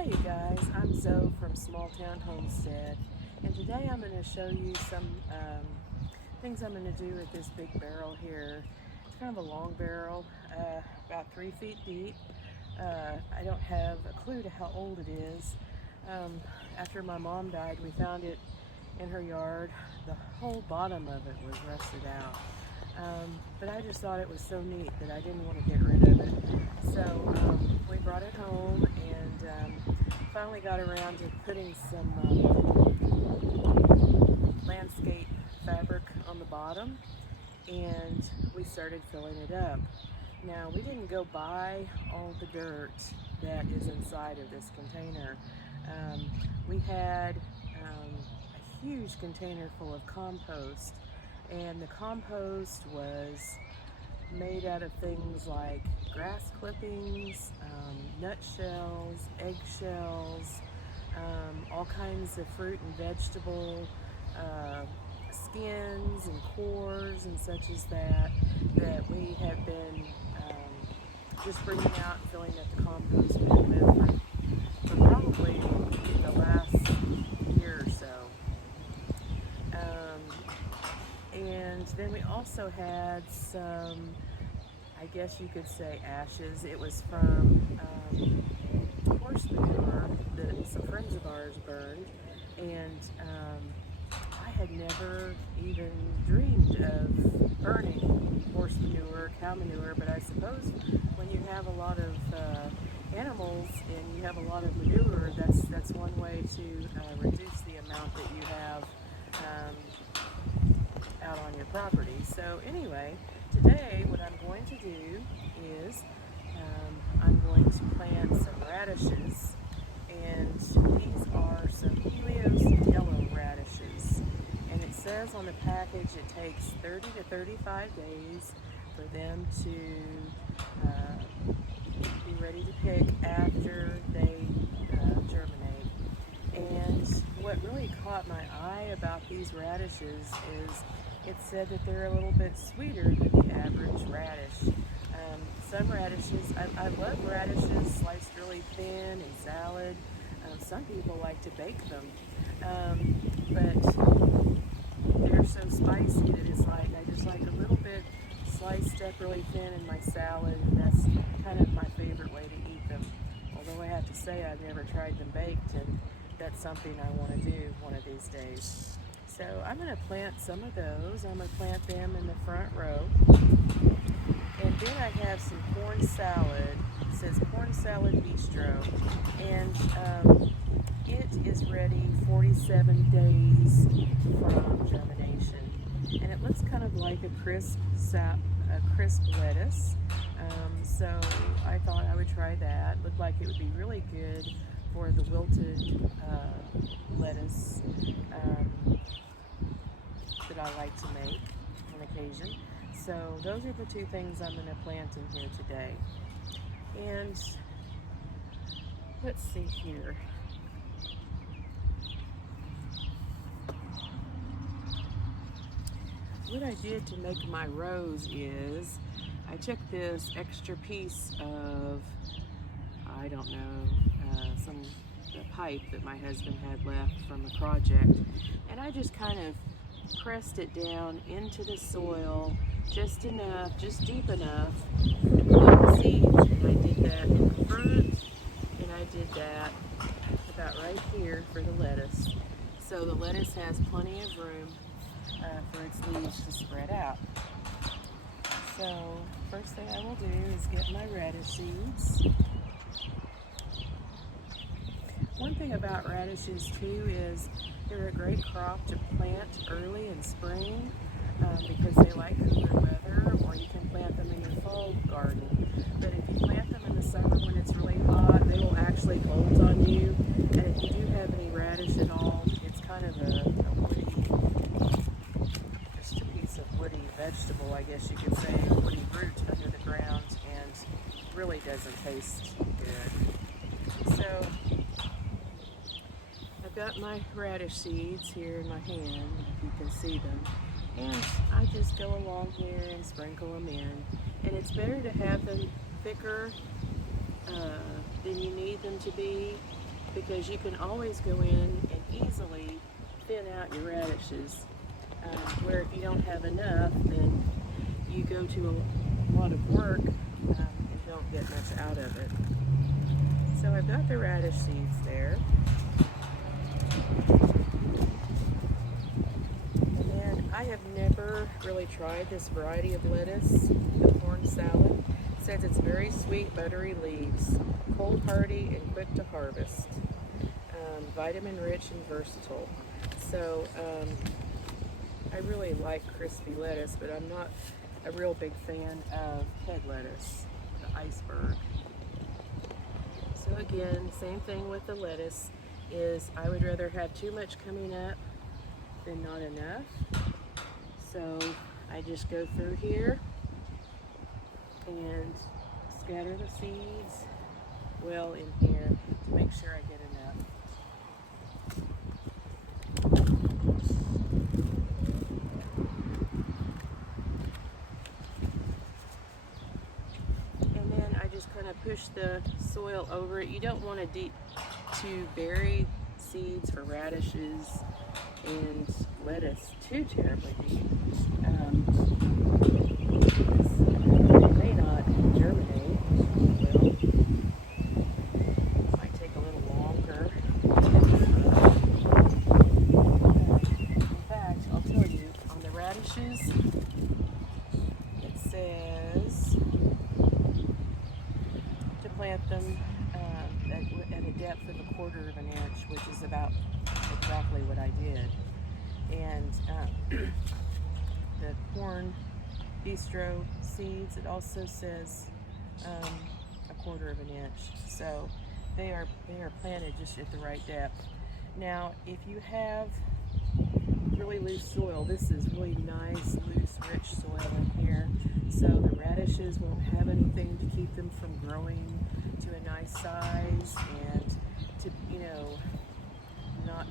Hi you guys, I'm Zoe from Small Town Homestead, and today I'm going to show you some things I'm going to do with this big barrel here. It's kind of a long barrel, about 3 feet deep. I don't have a clue to how old it is. After my mom died, we found it in her yard. The whole bottom of it was rusted out. But I just thought it was so neat that I didn't want to get rid of it. So we brought it home and finally got around to putting some landscape fabric on the bottom, and we started filling it up. Now, we didn't go buy all the dirt that is inside of this container. We had a huge container full of compost, and the compost was made out of things like grass clippings, nutshells, eggshells, all kinds of fruit and vegetable skins and cores and such as that we have been just bringing out and filling up the compost bin with for probably the last year or so. And then we also had some, I guess you could say, ashes. It was from horse manure that some friends of ours burned, and I had never even dreamed of burning horse manure, cow manure, but I suppose when you have a lot of animals and you have a lot of manure, that's one way to reduce the amount that you have out on your property. So anyway, today what I'm going to do is I'm going to plant some radishes, and these are some Helios yellow radishes, and it says on the package it takes 30 to 35 days for them to be ready to pick after they germinate. And what really caught my eye about these radishes is it said that they're a little bit sweeter than the average radish. Some radishes, I love radishes sliced really thin in salad. Some people like to bake them, but they're so spicy that it's like I just like a little bit sliced up really thin in my salad, and that's kind of my favorite way to eat them. Although I have to say I've never tried them baked, and that's something I want to do one of these days. So I'm going to plant some of those. I'm going to plant them in the front row. And then I have some corn salad. It says corn salad bistro. And it is ready 47 days from germination. And it looks kind of like a crisp lettuce. So I thought I would try that. It looked like it would be really good for the wilted lettuce that I like to make on occasion. So those are the two things I'm going to plant in here today. And let's see here. What I did to make my rows is I took this extra piece of, I don't know, some pipe that my husband had left from a project, and I just kind of pressed it down into the soil just enough, just deep enough to plant the seeds. And I did that in the front, and I did that about right here for the lettuce. So the lettuce has plenty of room for its leaves to spread out. So first thing I will do is get my radish seeds. One thing about radishes too is they're a great crop to plant early in spring because they like cooler weather, or you can plant them in your fall garden. But if you plant them in the summer when it's really hot, they will actually bolt on you. And if you do have any radish at all, it's kind of a woody, just a piece of woody vegetable, I guess you could say, a woody root under the ground, and really doesn't taste good. So I've got my radish seeds here in my hand, if you can see them, and I just go along here and sprinkle them in. And it's better to have them thicker than you need them to be, because you can always go in and easily thin out your radishes. Where if you don't have enough, then you go to a lot of work and don't get much out of it. So I've got the radish seeds there. And then I have never really tried this variety of lettuce, the corn salad. It says it's very sweet, buttery leaves, cold hardy and quick to harvest, vitamin rich and versatile. So I really like crispy lettuce, but I'm not a real big fan of head lettuce, the iceberg. So again, same thing with the lettuce, is I would rather have too much coming up than not enough. So I just go through here and scatter the seeds well in here to make sure I get enough. And then I just kind of push the soil over it. You don't want to bury seeds for radishes and lettuce too terribly deep. It may not germinate. Well, it might take a little longer. In fact, I'll tell you, on the radishes, it says to plant them at a depth of 1/4 of an inch, which is about exactly what I did. And the corn bistro seeds, it also says 1/4 of an inch. So they are planted just at the right depth. Now, if you have really loose soil, this is really nice, loose, rich soil in here. So the radishes won't have anything to keep them from growing to a nice size and to, not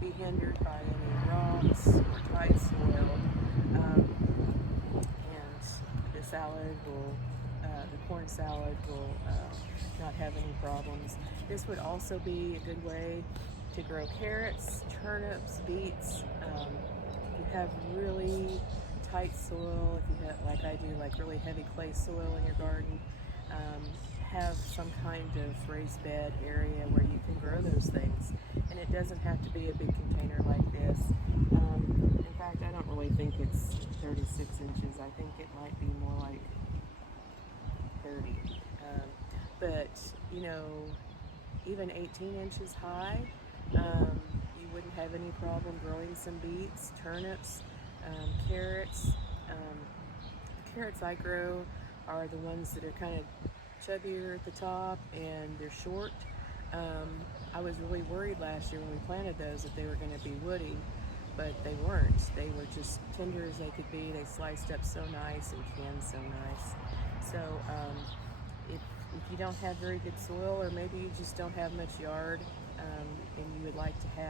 be hindered by any rocks or tight soil. And the corn salad will not have any problems. This would also be a good way to grow carrots, turnips, beets. If you have really tight soil, if you have, like I do, like really heavy clay soil in your garden, have some kind of raised bed area where you can grow those things. And it doesn't have to be a big container like this. In fact, I don't really think it's 36 inches. I think it might be more like 30. But, even 18 inches high, you wouldn't have any problem growing some beets, turnips, carrots. The carrots I grow are the ones that are kind of chubbier at the top and they're short. I was really worried last year when we planted those that they were going to be woody, but they weren't. They were just tender as they could be. They sliced up so nice and canned so nice. So if you don't have very good soil, or maybe you just don't have much yard, and you would like to be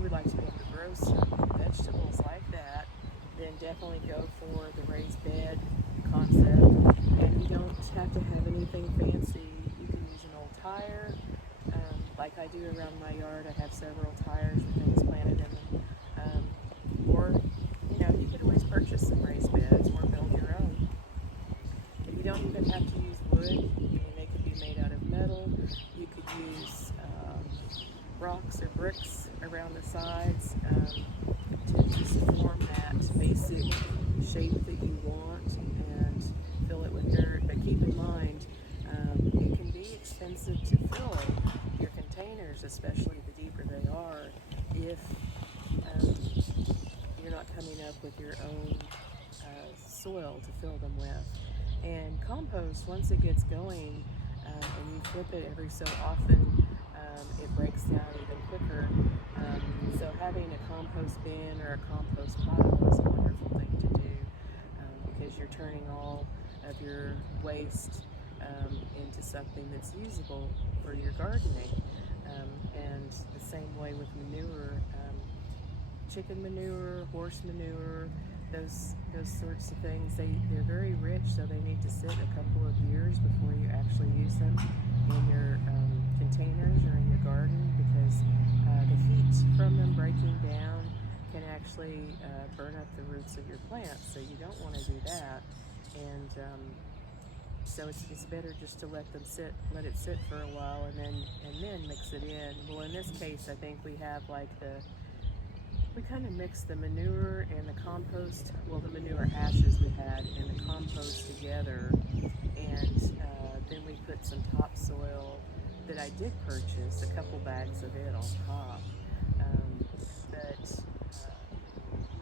able to grow some vegetables like that, then definitely go for the raised bed concept. And you don't have to have anything fancy. You can use an old tire, like I do around my yard. I have several tires and things planted in them. Or, you could always purchase some raised beds or build your own. But you don't even have to use wood. They could be made out of metal. You could use rocks or bricks around the sides to just form that basic shape that you want and fill it with dirt. But keep in mind, it can be expensive to fill your containers, especially the deeper they are, if you're not coming up with your own soil to fill them with. And compost, once it gets going and you flip it every so often, it breaks down even quicker. So having a compost bin or a compost pile is a wonderful thing to do, because you're turning all of your waste into something that's usable for your gardening. And the same way with manure, chicken manure, horse manure, those sorts of things, they're very rich, so they need to sit a couple of years before you actually use them in your containers or in your garden. actually burn up the roots of your plants, so you don't want to do that. And so it's better just to let it sit for a while, and then mix it in. Well, in this case, I think we have like we kind of mixed the manure and the compost, well, the manure ashes we had and the compost together, and then we put some topsoil that I did purchase, a couple bags of it on top. But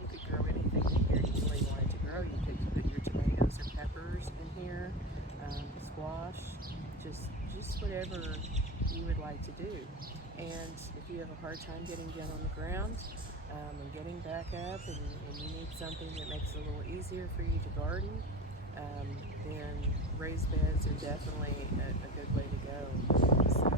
you could grow anything in here you really wanted to grow. You could put your tomatoes or peppers in here, squash, just whatever you would like to do. And if you have a hard time getting down on the ground and getting back up, and you need something that makes it a little easier for you to garden, then raised beds are definitely a good way to go. So